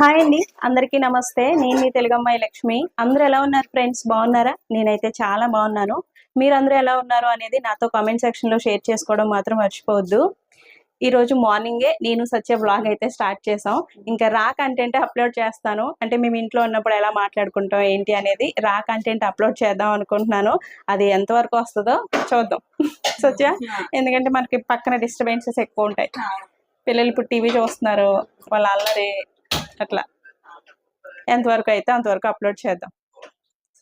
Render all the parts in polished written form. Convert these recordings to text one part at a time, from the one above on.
Hi అండి, అందరికీ నమస్తే. నేను మీ తెలుగమ్మాయి లక్ష్మి. అందరూ ఎలా ఉన్నారు ఫ్రెండ్స్? బాగున్నారా? నేనైతే చాలా బాగున్నాను. మీరందరూ ఎలా ఉన్నారు అనేది నాతో కామెంట్ సెక్షన్లో షేర్ చేసుకోవడం మాత్రం మర్చిపోవద్దు. ఈరోజు మార్నింగే నేను సత్య వ్లాగ్ అయితే స్టార్ట్ చేసాం. ఇంకా రా కంటెంట్ అప్లోడ్ చేస్తాను. అంటే మేము ఇంట్లో ఉన్నప్పుడు ఎలా మాట్లాడుకుంటాం ఏంటి అనేది రా కంటెంట్ అప్లోడ్ చేద్దాం అనుకుంటున్నాను. అది ఎంతవరకు వస్తుందో చూద్దాం. సత్య, ఎందుకంటే మనకి పక్కన డిస్టర్బెన్సెస్ ఎక్కువ ఉంటాయి. పిల్లలు ఇప్పుడు టీవీ చూస్తున్నారు, వాళ్ళ అల్లరి అట్లా. ఎంతవరకు అయితే అంతవరకు అప్లోడ్ చేద్దాం.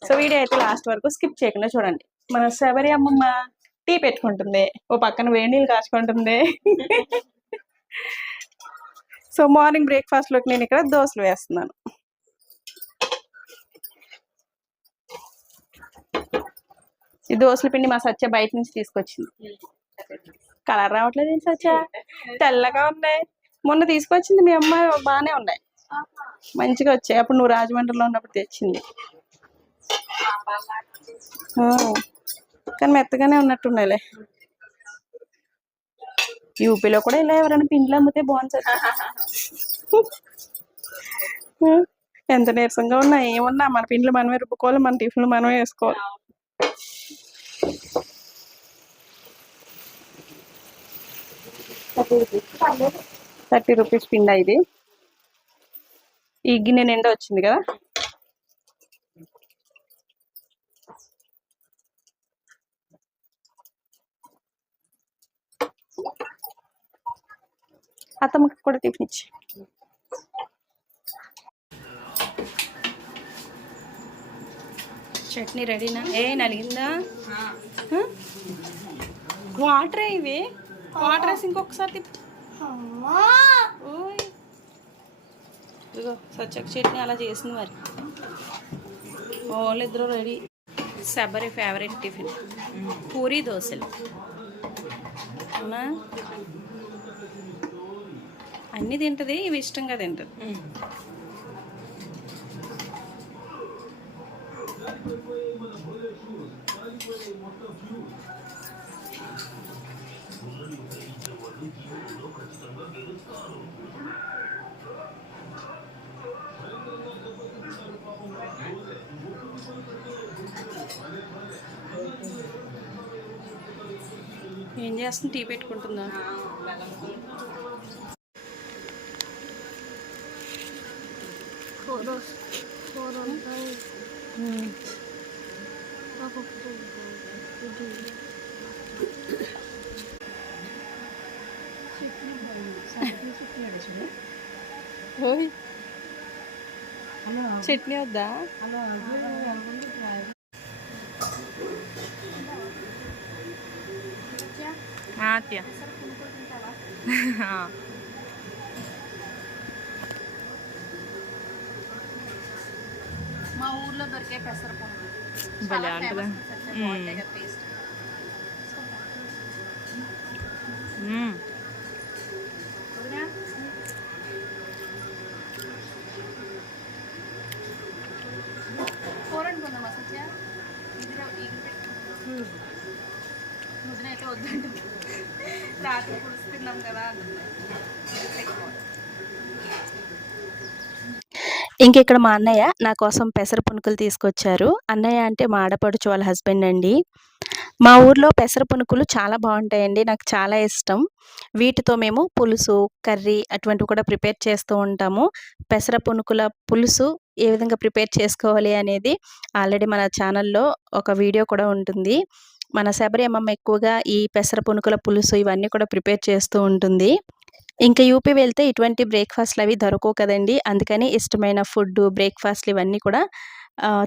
సో వీడియో అయితే లాస్ట్ వరకు స్కిప్ చేయకుండా చూడండి. మన శబరి అమ్మమ్మ టీ పెట్టుకుంటుంది, ఓ పక్కన వేడి నీళ్ళు కాచుకుంటుంది. సో మార్నింగ్ బ్రేక్ఫాస్ట్ లోకి నేను ఇక్కడ దోశలు వేస్తున్నాను. ఈ దోశల పిండి మా సత్య బయట నుంచి తీసుకొచ్చింది. కలర్ రావట్లేదు ఏంటి సత్య? తెల్లగా ఉన్నాయి. మొన్న తీసుకొచ్చింది మీ అమ్మ, బాగానే ఉన్నాయి, మంచిగా వచ్చాయి. అప్పుడు నువ్వు రాజమండ్రిలో ఉన్నప్పుడు తెచ్చింది. కానీ మెత్తగానే ఉన్నట్టున్నాయిలే. యూపీలో కూడా ఇలా ఎవరైనా పిండిలు అమ్మితే బాగుంటుంది. ఎంత నీరసంగా ఉన్నా ఏమున్నా మన పిండ్లు మనమే రుబ్బుకోవాలి, మన టిఫిన్లు మనమే వేసుకోవాలి. ₹30 పిండా ఇది. ఈ గిన్నె నిండా వచ్చింది కదా. అత్తమ్మకి కూడా టిఫిన్ ఇచ్చి. చట్నీ రెడీనా? నలిగిందా? వాటరే ఇవి. వాటర్ వేసి ఇంకొకసారి తిప్పు. ఓయ్ ఇదిగో సచ్చక చట్నీ అలా చేసింది మరి. వాళ్ళిద్దరూ ready. Sabari favourite tiffin puri దోశలు. అవునా? అన్నీ తింటుంది, ఇవి ఇష్టంగా తింటుంది. ఏం చేస్తుంది? టీ పెట్టుకుంటుందా? చట్నీ వద్దా? మా ఊర్లో దొరికే పెసరపప్పు భలే అంటదా. కూర అనుకుందామా సత్య? ముద్ర అయితే వద్దంటుంది, రాత్రి పులుసు తిన్నాం కదా. ఇంక ఇక్కడ మా అన్నయ్య నా కోసం పెసర పునుకులు తీసుకొచ్చారు. అన్నయ్య అంటే మా ఆడపడుచు వాళ్ళ హస్బెండ్ అండి. మా ఊర్లో పెసర పునుకులు చాలా బాగుంటాయండి, నాకు చాలా ఇష్టం. వీటితో మేము పులుసు, కర్రీ అటువంటివి కూడా ప్రిపేర్ చేస్తూ ఉంటాము. పెసర పునుకుల పులుసు ఏ విధంగా ప్రిపేర్ చేసుకోవాలి అనేది ఆల్రెడీ మన ఛానల్లో ఒక వీడియో కూడా ఉంటుంది. మన శబరి అమ్మమ్మ ఎక్కువగా ఈ పెసర పునుకుల పులుసు ఇవన్నీ కూడా ప్రిపేర్ చేస్తూ ఉంటుంది. ఇంకా యూపీ వెళ్తే ఇటువంటి బ్రేక్ఫాస్ట్లు అవి దొరకవు కదండి. అందుకని ఇష్టమైన ఫుడ్, బ్రేక్ఫాస్ట్లు ఇవన్నీ కూడా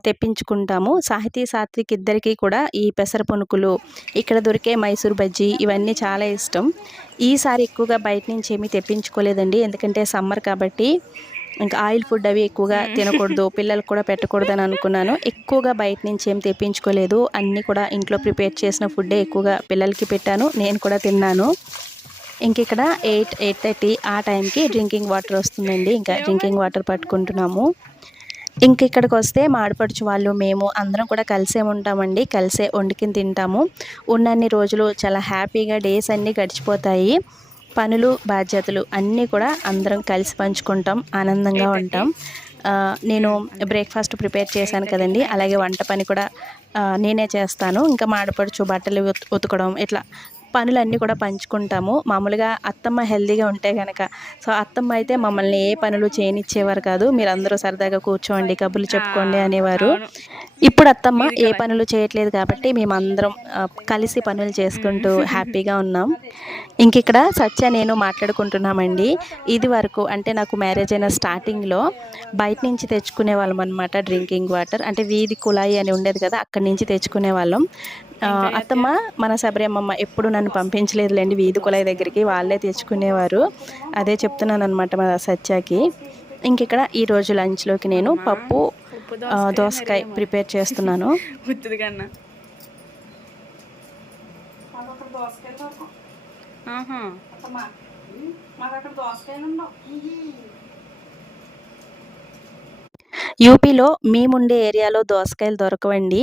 తెప్పించుకుంటాము. సాహితీ, సాత్విక్ ఇద్దరికీ కూడా ఈ పెసర పునుకులు, ఇక్కడ దొరికే మైసూర్ బజ్జీ ఇవన్నీ చాలా ఇష్టం. ఈసారి ఎక్కువగా బయట నుంచి ఏమీ తెప్పించుకోలేదండి, ఎందుకంటే సమ్మర్ కాబట్టి ఇంకా ఆయిల్ ఫుడ్ అవి ఎక్కువగా తినకూడదు, పిల్లలకు కూడా పెట్టకూడదు అని అనుకున్నాను. ఎక్కువగా బయట నుంచి ఏం తెప్పించుకోలేదు. అన్నీ కూడా ఇంట్లో ప్రిపేర్ చేసిన ఫుడ్డే ఎక్కువగా పిల్లలకి పెట్టాను, నేను కూడా తిన్నాను. ఇంక ఇక్కడ 8:30 ఆ టైంకి డ్రింకింగ్ వాటర్ వస్తుందండి. ఇంకా డ్రింకింగ్ వాటర్ పట్టుకుంటున్నాము. ఇంక ఇక్కడికి వస్తే మా ఆడపడుచు వాళ్ళు మేము అందరం కూడా కలిసే ఉంటామండి, కలిసే వండుకుని తింటాము. ఉన్నన్ని రోజులు చాలా హ్యాపీగా డేస్ అన్నీ గడిచిపోతాయి. పనులు బాధ్యతలు అన్నీ కూడా అందరం కలిసి పంచుకుంటాం, ఆనందంగా ఉంటాం. నేను బ్రేక్ఫాస్ట్ ప్రిపేర్ చేశాను కదండి, అలాగే వంట పని కూడా నేనే చేస్తాను. ఇంకా మా ఆడపడుచు బట్టలు ఉతకడం ఇట్లా పనులన్నీ కూడా పంచుకుంటాము. మామూలుగా అత్తమ్మ హెల్తీగా ఉంటే గనక, సో అత్తమ్మ అయితే మమ్మల్ని ఏ పనులు చేయనిచ్చేవారు కాదు. మీరందరూ సరదాగా కూర్చోండి, కబుర్లు చెప్పుకోండి అనేవారు. ఇప్పుడు అత్తమ్మ ఏ పనులు చేయట్లేదు కాబట్టి మేమందరం కలిసి పనులు చేసుకుంటూ హ్యాపీగా ఉన్నాం. ఇంకిక్కడ సత్య నేను మాట్లాడుకుంటున్నామండి. ఇది వరకు అంటే నాకు మ్యారేజ్ అయిన స్టార్టింగ్లో బయట నుంచి తెచ్చుకునే వాళ్ళం అనమాట. డ్రింకింగ్ వాటర్ అంటే వీధి కుళాయి అని ఉండేది కదా, అక్కడి నుంచి తెచ్చుకునే వాళ్ళం. అత్తమ్మ మన శబరి అమ్మమ్మ ఎప్పుడు నన్ను పంపించలేదులేండి వీధి కుళాయి దగ్గరికి, వాళ్ళే తెచ్చుకునేవారు. అదే చెప్తున్నాను అనమాట మా సత్యాకి. ఇంకిక్కడ ఈరోజు లంచ్లోకి నేను పప్పు దోసకాయ ప్రిపేర్ చేస్తున్నాను. యూపీలో మేముండే ఏరియాలో దోసకాయలు దొరకవండి.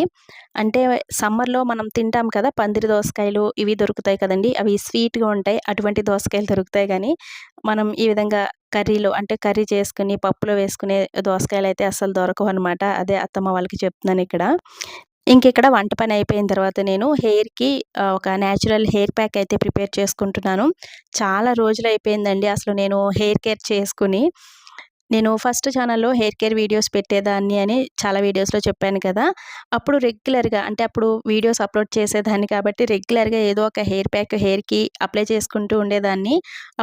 అంటే సమ్మర్లో మనం తింటాం కదా పందిరి దోసకాయలు, ఇవి దొరుకుతాయి కదండి, అవి స్వీట్గా ఉంటాయి. అటువంటి దోసకాయలు దొరుకుతాయి కానీ మనం ఈ విధంగా కర్రీలో అంటే కర్రీ చేసుకుని పప్పులో వేసుకునే దోసకాయలు అయితే అస్సలు దొరకవు అనమాట. అదే అత్తమ్మ వాళ్ళకి చెప్తున్నాను ఇక్కడ. ఇంకిక్కడ వంట పని అయిపోయిన తర్వాత నేను హెయిర్‌కి ఒక న్యాచురల్ హెయిర్ ప్యాక్ అయితే ప్రిపేర్ చేసుకుంటున్నాను. చాలా రోజులు అయిపోయిందండి అసలు నేను హెయిర్ కేర్ చేసుకుని. నేను ఫస్ట్ ఛానల్‌లో హెయిర్ కేర్ వీడియోస్ పెట్టేదాన్ని అని చాలా వీడియోస్‌లో చెప్పాను కదా. అప్పుడు రెగ్యులర్‌గా అంటే అప్పుడు వీడియోస్ అప్‌లోడ్ చేసేదాన్ని కాబట్టి రెగ్యులర్‌గా ఏదో ఒక హెయిర్ ప్యాక్ హెయిర్‌కి అప్లై చేసుకుంటూ ఉండేదాన్ని.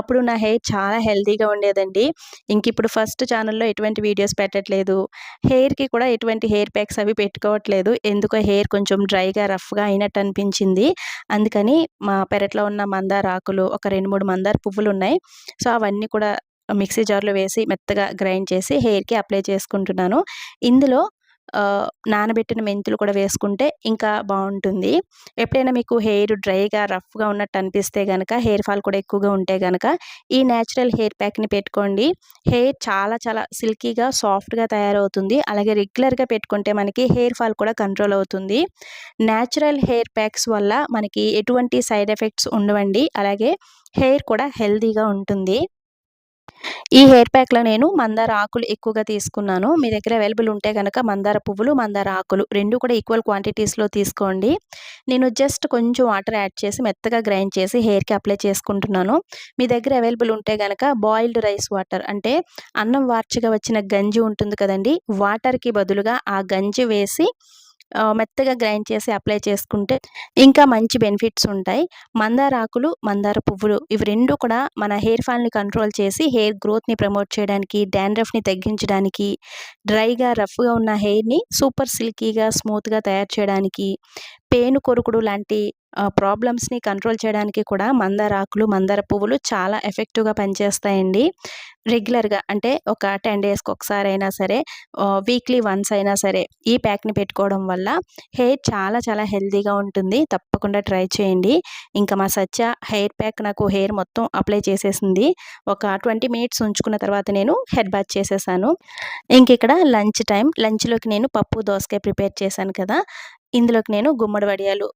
అప్పుడు నా హెయిర్ చాలా హెల్తీగా ఉండేదండి. ఇంకిప్పుడు ఫస్ట్ ఛానల్‌లో ఎటువంటి వీడియోస్ పెట్టట్లేదు. హెయిర్‌కి కూడా ఎటువంటి హెయిర్ ప్యాక్స్ అవి పెట్టుకోవట్లేదు. ఎందుకో హెయిర్ కొంచెం డ్రైగా, రఫ్‌గా అయినట్టు అనిపించింది. అందుకని మా పెరట్లో ఉన్న మందార ఆకులు, ఒక 2, 3 మందార పువ్వులున్నాయి. సో అవన్నీ కూడా మిక్సీ జార్‌లో వేసి మెత్తగా గ్రైండ్ చేసి హెయిర్‌కి అప్లై చేసుకుంటున్నాను. ఇందులో నానబెట్టిన మెంతులు కూడా వేసుకుంటే ఇంకా బావుంటుంది. ఎప్పుడైనా మీకు హెయిర్ డ్రైగా, రఫ్‌గా ఉన్నట్టు అనిపిస్తే గనక, హెయిర్ ఫాల్ కూడా ఎక్కువగా ఉంటే గనక ఈ న్యాచురల్ హెయిర్ ప్యాక్‌ని పెట్టుకోండి. హెయిర్ చాలా చాలా సిల్కీగా, సాఫ్ట్‌గా తయారవుతుంది. అలాగే రెగ్యులర్‌గా పెట్టుకుంటే మనకి హెయిర్ ఫాల్ కూడా కంట్రోల్ అవుతుంది. న్యాచురల్ హెయిర్ ప్యాక్స్ వల్ల మనకి ఎటువంటి సైడ్ ఎఫెక్ట్స్ ఉండవండి. అలాగే హెయిర్ కూడా హెల్తీగా ఉంటుంది. ఈ హెయిర్ ప్యాక్‌లో నేను మందార ఆకులు ఎక్కువగా తీసుకున్నాను. మీ దగ్గర అవైలబుల్ ఉంటే గనక మందార పువ్వులు, మందార ఆకులు 2 కూడా ఈక్వల్ క్వాంటిటీస్‌లో తీసుకోండి. నేను జస్ట్ కొంచెం వాటర్ యాడ్ చేసి మెత్తగా గ్రైండ్ చేసి హెయిర్‌కి అప్లై చేసుకుంటున్నాను. మీ దగ్గర అవైలబుల్ ఉంటే గనక బాయిల్డ్ రైస్ వాటర్ అంటే అన్నం వార్చగా వచ్చిన గంజి ఉంటుంది కదండీ, వాటర్‌కి బదులుగా ఆ గంజి వేసి మెత్తగా గ్రైండ్ చేసి అప్లై చేసుకుంటే ఇంకా మంచి బెనిఫిట్స్ ఉంటాయి. మందార ఆకులు, మందార పువ్వులు ఇవి 2 కూడా మన హెయిర్ ఫాల్‌ని కంట్రోల్ చేసి హెయిర్ గ్రోత్‌ని ప్రమోట్ చేయడానికి, డాండ్రఫ్‌ని తగ్గించడానికి, డ్రైగా, రఫ్‌గా ఉన్న హెయిర్‌ని సూపర్ సిల్కీగా, స్మూత్‌గా తయారు చేయడానికి, పేను కొరుకుడు లాంటి ప్రాబ్లమ్స్‌ని కంట్రోల్ చేయడానికి కూడా మందార ఆకులు, మందార పువ్వులు చాలా ఎఫెక్టివ్‌గా పనిచేస్తాయండి. రెగ్యులర్‌గా అంటే ఒక 10 డేస్‌కి ఒకసారైనా సరే, వీక్లీ వన్స్ అయినా సరే ఈ ప్యాక్‌ని పెట్టుకోవడం వల్ల హెయిర్ చాలా చాలా హెల్తీగా ఉంటుంది. తప్పకుండా ట్రై చేయండి. ఇంకా మా సత్య హెయిర్ ప్యాక్ నాకు హెయిర్ మొత్తం అప్లై చేసేసింది. ఒక 20 మినిట్స్ ఉంచుకున్న తర్వాత నేను హెడ్ బాత్ చేసేసాను. ఇంకిక్కడ లంచ్ టైమ్. లంచ్‌లోకి నేను పప్పు, దోసకాయ ప్రిపేర్ చేశాను కదా, ఇందులోకి నేను గుమ్మడి వడియాలు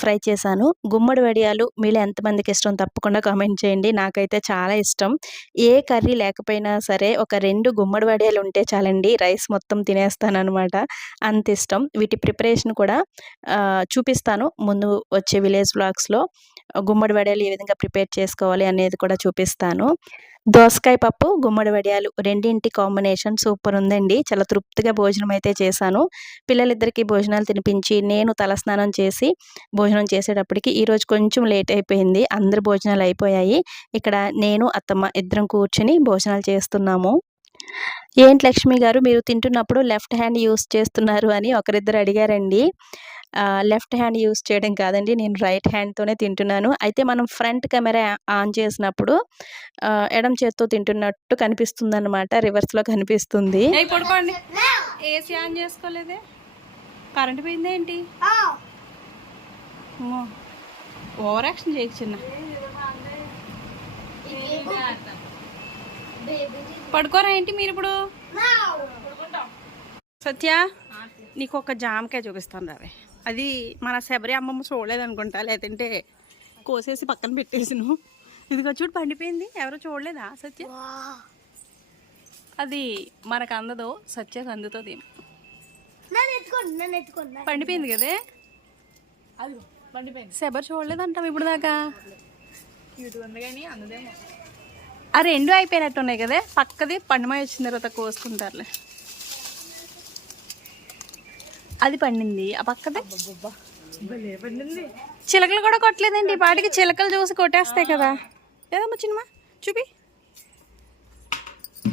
ఫ్రై చేశాను. గుమ్మడి వడియాలు మీలో ఎంతమందికి ఇష్టం తప్పకుండా కామెంట్ చేయండి. నాకైతే చాలా ఇష్టం. ఏ కర్రీ లేకపోయినా సరే ఒక 2 గుమ్మడి వడియాలు ఉంటే చాలండి, రైస్ మొత్తం తినేస్తాననమాట. అంత ఇష్టం. వీటి ప్రిపరేషన్ కూడా చూపిస్తాను ముందు వచ్చే విలేజ్ వ్లాగ్స్‌లో. గుమ్మడి వడియాలు ఏ విధంగా ప్రిపేర్ చేసుకోవాలి అనేది కూడా చూపిస్తాను. దోసకాయ పప్పు, గుమ్మడి వడియాలు రెండింటి కాంబినేషన్ సూపర్ ఉందండి. చాలా తృప్తిగా భోజనం అయితే చేశాను. పిల్లలిద్దరికీ భోజనాలు తినిపించి, నేను తలస్నానం చేసి భోజనం చేసేటప్పటికి ఈరోజు కొంచెం లేట్ అయిపోయింది. అందరి భోజనాలు అయిపోయాయి. ఇక్కడ నేను, అత్తమ్మ ఇద్దరం కూర్చొని భోజనాలు చేస్తున్నాము. ఏంటి లక్ష్మి గారు మీరు తింటున్నప్పుడు లెఫ్ట్ హ్యాండ్ యూజ్ చేస్తున్నారు అని ఒకరిద్దరు అడిగారండి. లెఫ్ట్ హ్యాండ్ యూజ్ చేయడం కాదండి, నేను రైట్ హ్యాండ్‌తోనే తింటున్నాను. అయితే మనం ఫ్రంట్ కెమెరా ఆన్ చేసినప్పుడు ఎడమ చేత్తో తింటున్నట్టు కనిపిస్తుందనమాట. రివర్స్‌లో కనిపిస్తుంది. ఏయ్ పడుకోండి. ఏసీ ఆన్ చేసుకోలేదే, కరెంట్ పోయిందేంటి? అమ్మో, ఓవర్ యాక్షన్ చేయకు చిన్న. పడుకోరా ఏంటి మీరు ఇప్పుడు? సత్య, నీకు ఒక జామకాయ చూపిస్తాను రావే. అది మన శబరి అమ్మమ్మ చూడలేదు అనుకుంటా, లేదంటే కోసేసి పక్కన పెట్టేసిను. ఇదిగో చూడు పండిపోయింది. ఎవరో చూడలేదా సత్య? అది మనకు అందదు, సత్యకు అందుతుంది. పండిపోయింది కదే. శబర్ చూడలేదంటావు ఇప్పుడు దాకా. ఆ రెండు అయిపోయినట్టు ఉన్నాయి కదా. పక్కది పండుమాయ వచ్చిన తర్వాత కోసుకుంటారులే. అది పండింది, ఆ పక్కది చిలకలు కూడా కొట్టలేదండి. వాటికి చిలకలు చూసి కొట్టేస్తాయి కదా. ఏదమ్మా చిన్నమా చూపి.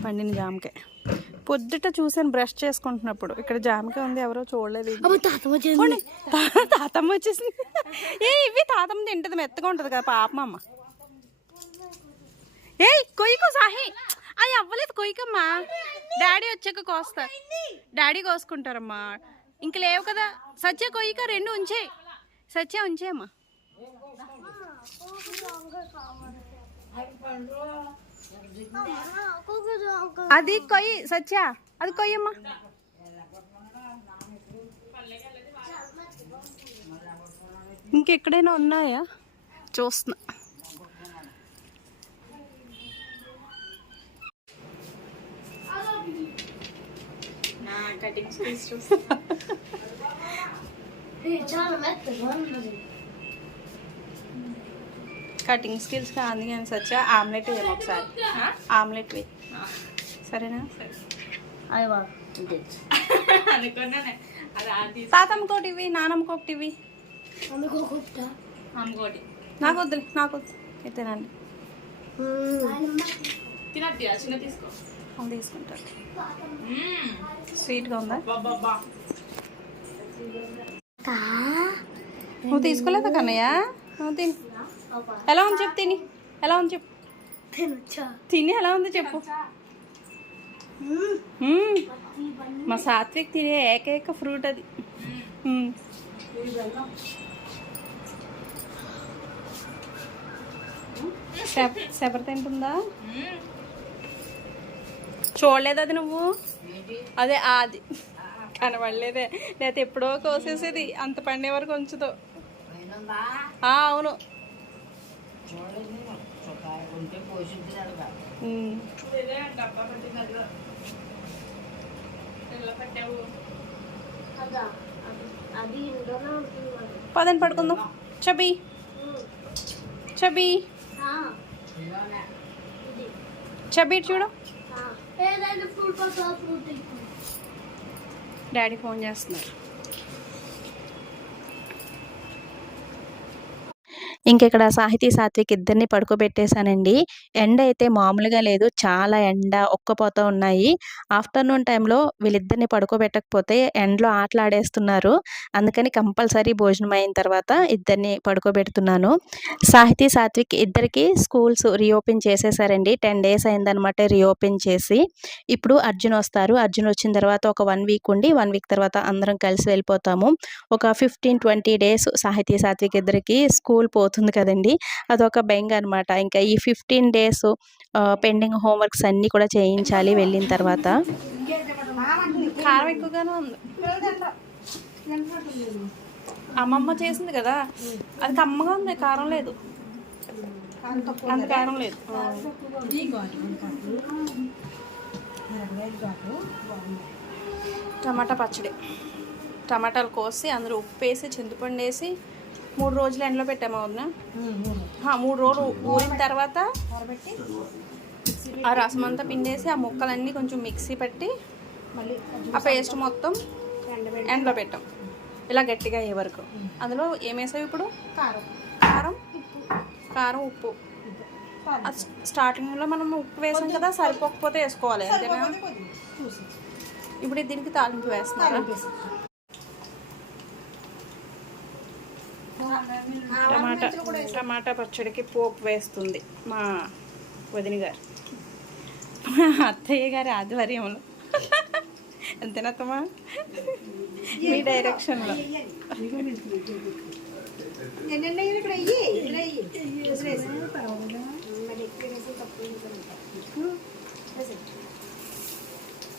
పండిన జామకాయ పొద్దుట చూసాను బ్రష్ చేసుకుంటున్నప్పుడు. ఇక్కడ జామకాయ ఉంది, ఎవరో చూడలేదు. తాతమ్మ వచ్చేసింది. ఇవి తాతమ్మ తింటది, మెత్తగా ఉంటుంది కదా పాపమ్మ. కొయ్యకు సాహి. అది అవ్వలేదు, కొయ్యకమ్మా. డాడీ వచ్చాక కోస్తారు. డాడీ కోసుకుంటారమ్మా. ఇంక లేవు కదా. సత్య కొయ్యక రెండు ఉంచే. సత్య ఉంచేయమ్మా. అది కొయ్యి సత్య, అది కొయ్యమ్మా. ఇంకెక్కడైనా ఉన్నాయా చూస్తున్నా. కటింగ్ స్కిల్స్ కాదు కానీ సచ్చా. ఆమ్లెట్ వేయము ఒకసారి. ఆమ్లెట్ వేయి సరేనా? తాతమ్మకోటి ఇవి, నానమ్మకోటి ఇవి. నాకు వద్దులే, నాకు వద్దు. తినండి. తీసుకుంటారు. స్వీట్గా ఉందా? నువ్వు తీసుకోలేదా కన్నయ్య? నువ్వు తిని ఎలా ఉంది చెప్పు. తిని ఎలా ఉంది చెప్పు. తిని ఎలా ఉంది చెప్పు. మా సాత్విక్ తినే ఏకైక ఫ్రూట్ అది. శబర తింటుందా? చూడలేదు అది నువ్వు. అదే అది కనబడలేదే. లేకపోతే ఎప్పుడో కోసేసేది. అంత పండే వరకు ఉంచుతో. అవును. పదండి పడుకుందాం. చబీ చబీ చబీ చూడు. డాడీ ఫోన్ చేస్తున్నారు. ఇంకెక్కడ సాహితీ సాత్విక్ ఇద్దరిని పడుకోబెట్టేశానండి. ఎండ అయితే మామూలుగా లేదు, చాలా ఎండ ఒక్కపోతూ ఉన్నాయి. ఆఫ్టర్నూన్ టైంలో వీళ్ళిద్దరిని పడుకోబెట్టకపోతే ఎండలో ఆటలాడేస్తున్నారు. అందుకని కంపల్సరీ భోజనం అయిన తర్వాత ఇద్దరిని పడుకోబెడుతున్నాను. సాహితీ సాత్విక్ ఇద్దరికి స్కూల్స్ రీఓపెన్ చేసేసారండి. 10 days అయిందనమాట రీఓపెన్ చేసి. ఇప్పుడు అర్జున్ వస్తారు. అర్జున్ వచ్చిన తర్వాత ఒక 1 week ఉండి 1 week తర్వాత అందరం కలిసి వెళ్ళిపోతాము. ఒక 15-20 days సాహితీ సాత్విక్ ఇద్దరికి స్కూల్ పోతుంది కదండి. అదొక బెంగ అనమాట. ఇంకా ఈ 15 days పెండింగ్ హోంవర్క్స్ అన్నీ కూడా చేయించాలి వెళ్ళిన తర్వాత. కారం ఎక్కువగానే ఉంది. అమ్మమ్మ చేసింది కదా, అది కమ్మగా ఉంది. కారం లేదు, అంత కారం లేదు. టమాటా పచ్చడి. టమాటాలు కోసి అందులో ఉప్పు వేసి చింతపండు వేసి 3 రోజులు ఎండలో పెట్టాము. అవునా? 3 రోజులు ఊరిన తర్వాత ఆ రసం అంతా పిండేసి ఆ ముక్కలన్నీ కొంచెం మిక్సీ పెట్టి ఆ పేస్ట్ మొత్తం ఎండలో పెట్టాం ఇలా గట్టిగా అయ్యే వరకు. అందులో ఏమేసావు ఇప్పుడు? కారం ఉప్పు. స్టార్టింగ్లో మనం ఉప్పు వేసాం కదా, సరిపోకపోతే వేసుకోవాలి అంతేనా? ఇప్పుడు దీనికి తాలింపు వేస్తున్నారు. టమాటా పచ్చడికి పోపు వేస్తుంది మా వదిన గారు, మా అత్తయ్య గారి ఆధ్వర్యంలో. అంతేనత్తమ్మా? మీ డైరెక్షన్లో.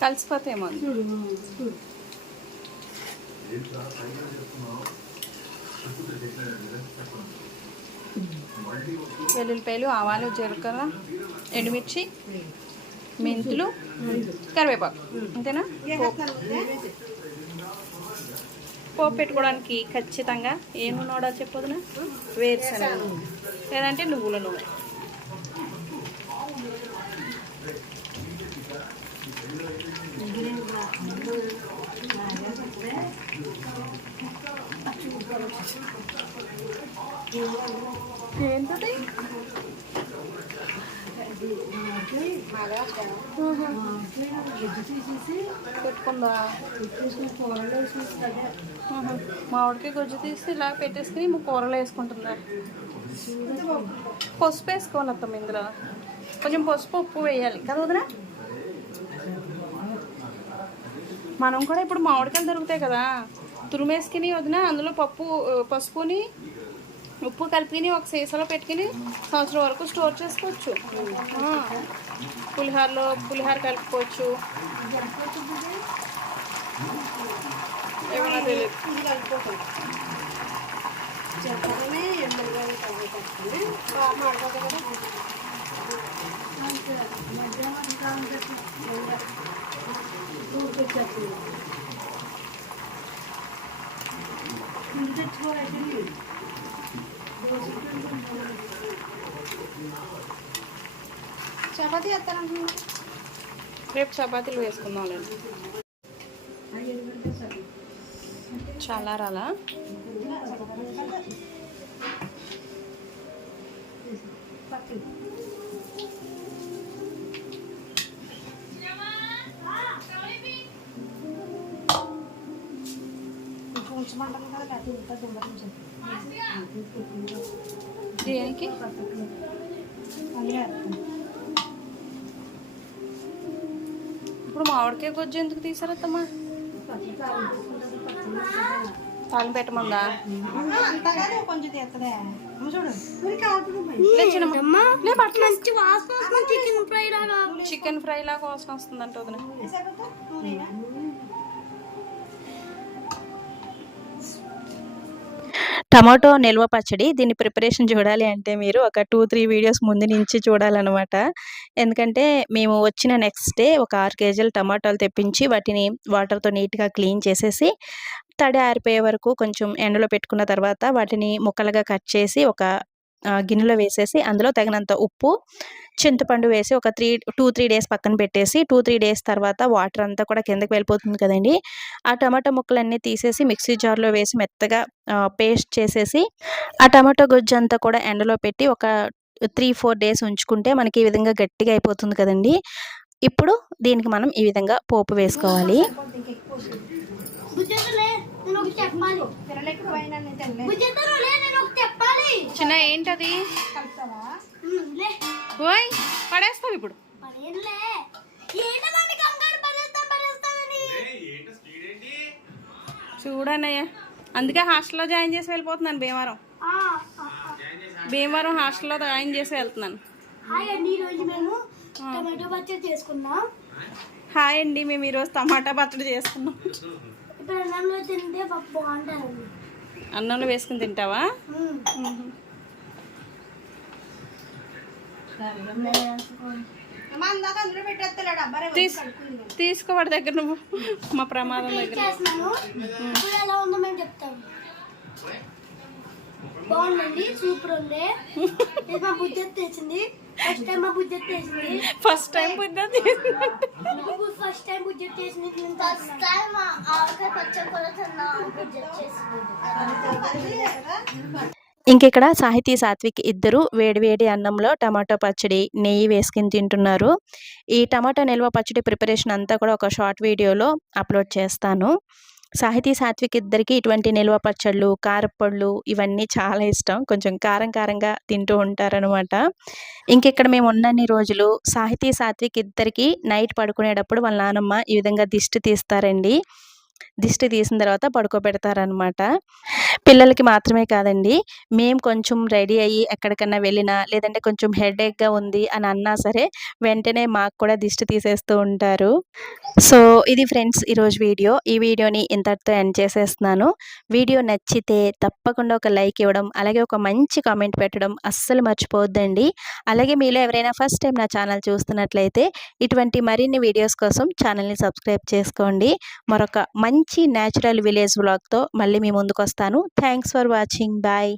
కలిసిపోతేమో. వెల్లుల్లిపాయలు, ఆవాలు, జీలకర్ర, ఎండుమిర్చి, మెంతులు, కరివేపాకు, అంతేనా? పోపు పెట్టుకోవడానికి ఖచ్చితంగా ఏ నూనె వాడాలి చెప్పొద్దునా? వేరుశనగ నూనె లేదంటే నువ్వుల నూనె. ఏంటది? పెట్టుకుందా? మామిడికాయ గుజ్జు తీసి ఇలా పెట్టేసుకుని కూరలో వేసుకుంటుందా? పసుపు వేసుకోవాలి అత్తమ్మ ఇందులో, కొంచెం పసుపు ఉప్పు వేయాలి కదా వదినా? మనం కూడా ఇప్పుడు మామిడికాయలు దొరుకుతాయి కదా, తురిమేసుకుని వదిన అందులో పసుపుని ఉప్పు కలిపిని ఒక సీసాలో పెట్టుకుని సంవత్సరం వరకు స్టోర్ చేసుకోవచ్చు. పులిహోర కలుపుకోవచ్చు. ఏమన్నా తెలియదు. చపాతీ చేస్తాను. రేపు చపాతీలు వేసుకుందాంలేండి. చల్లారాలా? దేనికి? ఇప్పుడు మామిడికాయ గుజ్జు ఎందుకు తీసారత్తమ్మా? తాళం పెట్టమందా? చికెన్ ఫ్రై లాగా వాసన వస్తుందంట వదిన. టమాటో నిల్వ పచ్చడి, దీని ప్రిపరేషన్ చూడాలి అంటే మీరు ఒక 2-3 వీడియోస్ ముందు నుంచి చూడాలన్నమాట. ఎందుకంటే మేము వచ్చిన నెక్స్ట్ డే ఒక 6 కేజీల టమాటాలు తెప్పించి వాటిని వాటర్తో నీట్గా క్లీన్ చేసేసి తడి ఆరిపోయే వరకు కొంచెం ఎండలో పెట్టుకున్న తర్వాత వాటిని ముక్కలుగా కట్ చేసి ఒక గిన్నెలో వేసేసి అందులో తగినంత ఉప్పు, చింతపండు వేసి ఒక 2-3 డేస్ పక్కన పెట్టేసి 2-3 డేస్ తర్వాత వాటర్ అంతా కూడా కిందకి వెళ్ళిపోతుంది కదండి. ఆ టమాటా ముక్కలన్నీ తీసేసి మిక్సీ జార్లో వేసి మెత్తగా పేస్ట్ చేసేసి ఆ టమాటో గుజ్జు అంతా కూడా ఎండలో పెట్టి ఒక 3-4 డేస్ ఉంచుకుంటే మనకి ఈ విధంగా గట్టిగా అయిపోతుంది కదండి. ఇప్పుడు దీనికి మనం ఈ విధంగా పోపు వేసుకోవాలి. చిన్న ఏంటది? ఓయ్ పడేస్తావు ఇప్పుడు. చూడన్నయ్య, అందుకే హాస్టల్లో జాయిన్ చేసి వెళ్ళిపోతున్నాను. భీమవరం హాస్టల్లో జాయిన్ చేసి వెళ్తున్నాను. హాయ్ అండి, మేము ఈరోజు టమాటా పచ్చడి చేసుకున్నాం. అన్నంలో వేసుకుని తింటావా? తీసుకోవాడి దగ్గర నువ్వు మా ప్రమాదం దగ్గర. బాగుందండి, సూపర్ ఉంది. మా బుజ్జి తెచ్చింది ఫస్ట్ టైం. మా బుజ్జి తెచ్చింది ఫస్ట్ టైం బుజ్జి ఫస్ట్ టైం బుజ్జి చేసింది. ఫస్ట్ టైం ఆవకాయ పచ్చడి కూడా తిన్నా బుజ్జి చేసింది. ఇంకిక్కడ సాహితీ, సాత్విక్ ఇద్దరు వేడివేడి అన్నంలో టమాటో పచ్చడి, నెయ్యి వేసుకుని తింటున్నారు. ఈ టమాటో నిల్వ పచ్చడి ప్రిపరేషన్ అంతా కూడా ఒక షార్ట్ వీడియోలో అప్లోడ్ చేస్తాను. సాహితీ, సాత్విక్ ఇద్దరికి ఇటువంటి నిల్వ పచ్చళ్ళు, కారపళ్ళు ఇవన్నీ చాలా ఇష్టం. కొంచెం కారం కారంగా తింటూ ఉంటారనమాట. ఇంకిక్కడ మేము ఉన్నన్ని రోజులు సాహితీ, సాత్విక్ ఇద్దరికి నైట్ పడుకునేటప్పుడు వాళ్ళ నానమ్మ ఈ విధంగా దిష్టి తీస్తారండి. దిష్టి తీసిన తర్వాత పడుకోబెడతారనమాట. పిల్లలకి మాత్రమే కాదండి. మేము కొంచెం రెడీ అయ్యి ఎక్కడికన్నా వెళ్ళినా, లేదంటే కొంచెం హెడేక్‌గా ఉంది అని అన్నా సరే, వెంటనే మాకు కూడా దిష్టి తీసేస్తూ ఉంటారు. సో, ఇది ఫ్రెండ్స్ ఈరోజు వీడియో. ఈ వీడియోని ఇంతటితో ఎండ్ చేసేస్తున్నాను. వీడియో నచ్చితే తప్పకుండా ఒక లైక్ ఇవ్వడం, అలాగే ఒక మంచి కామెంట్ పెట్టడం అస్సలు మర్చిపోవద్దండి. అలాగే మీలో ఎవరైనా ఫస్ట్ టైం నా ఛానల్ చూస్తున్నట్లయితే, ఇటువంటి మరిన్ని వీడియోస్ కోసం ఛానల్‌ని సబ్స్క్రైబ్ చేసుకోండి. మరొక మంచి నేచురల్ విలేజ్ వ్లాగ్‌తో మళ్ళీ మీ ముందుకొస్తాను. Thanks for watching. బాయ్.